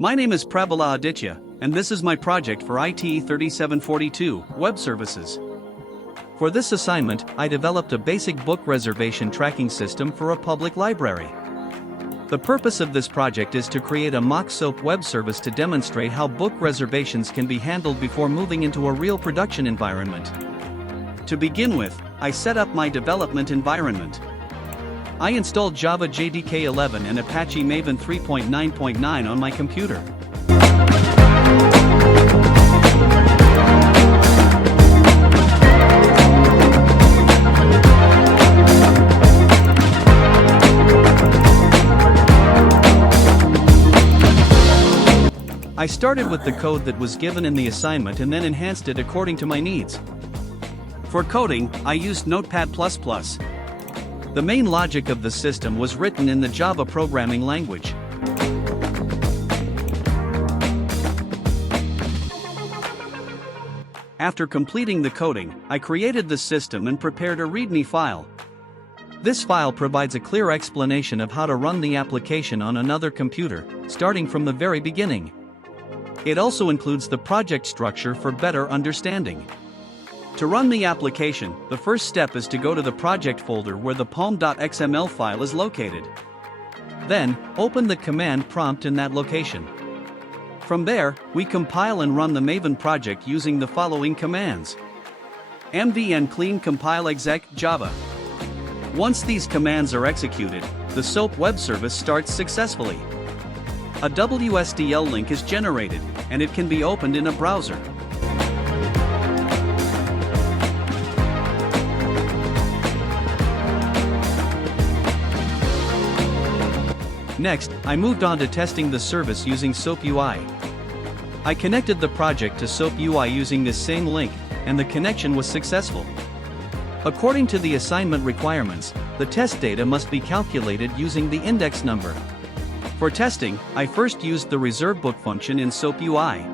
My name is Prabala Aditya, and this is my project for ITE 3742, Web Services. For this assignment, I developed a basic book reservation tracking system for a public library. The purpose of this project is to create a mock SOAP web service to demonstrate how book reservations can be handled before moving into a real production environment. To begin with, I set up my development environment. I installed Java JDK 11 and Apache Maven 3.9.9 on my computer. I started with the code that was given in the assignment and then enhanced it according to my needs. For coding, I used Notepad++. The main logic of the system was written in the Java programming language. After completing the coding, I created the system and prepared a README file. This file provides a clear explanation of how to run the application on another computer, starting from the very beginning. It also includes the project structure for better understanding. To run the application, the first step is to go to the project folder where the pom.xml file is located. Then, open the command prompt in that location. From there, we compile and run the Maven project using the following commands. mvn clean compile exec java. Once these commands are executed, the SOAP web service starts successfully. A WSDL link is generated, and it can be opened in a browser. Next, I moved on to testing the service using SOAP UI. I connected the project to SOAP UI using this same link, and the connection was successful. According to the assignment requirements, the test data must be calculated using the index number. For testing, I first used the reserve book function in SOAP UI.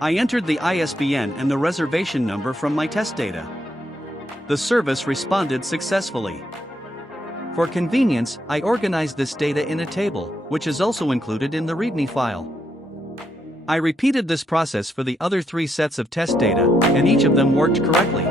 I entered the ISBN and the reservation number from my test data. The service responded successfully. For convenience, I organized this data in a table, which is also included in the README file. I repeated this process for the other 3 sets of test data, and each of them worked correctly.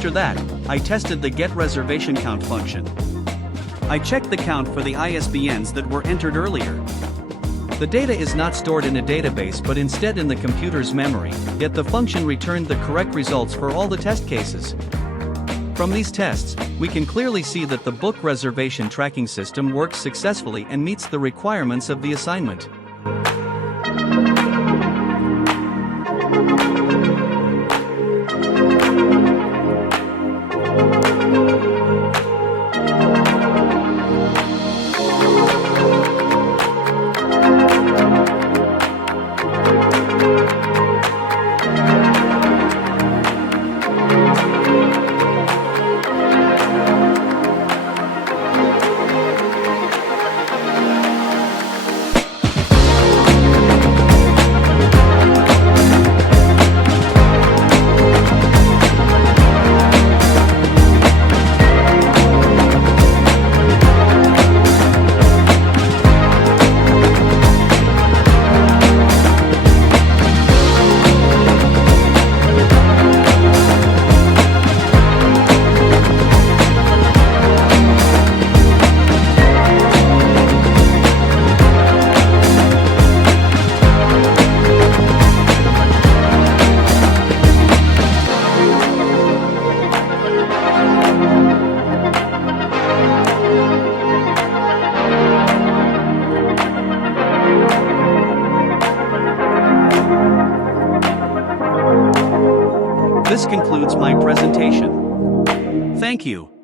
After that, I tested the getReservationCount function. I checked the count for the ISBNs that were entered earlier. The data is not stored in a database but instead in the computer's memory, yet the function returned the correct results for all the test cases. From these tests, we can clearly see that the book reservation tracking system works successfully and meets the requirements of the assignment. This concludes my presentation. Thank you.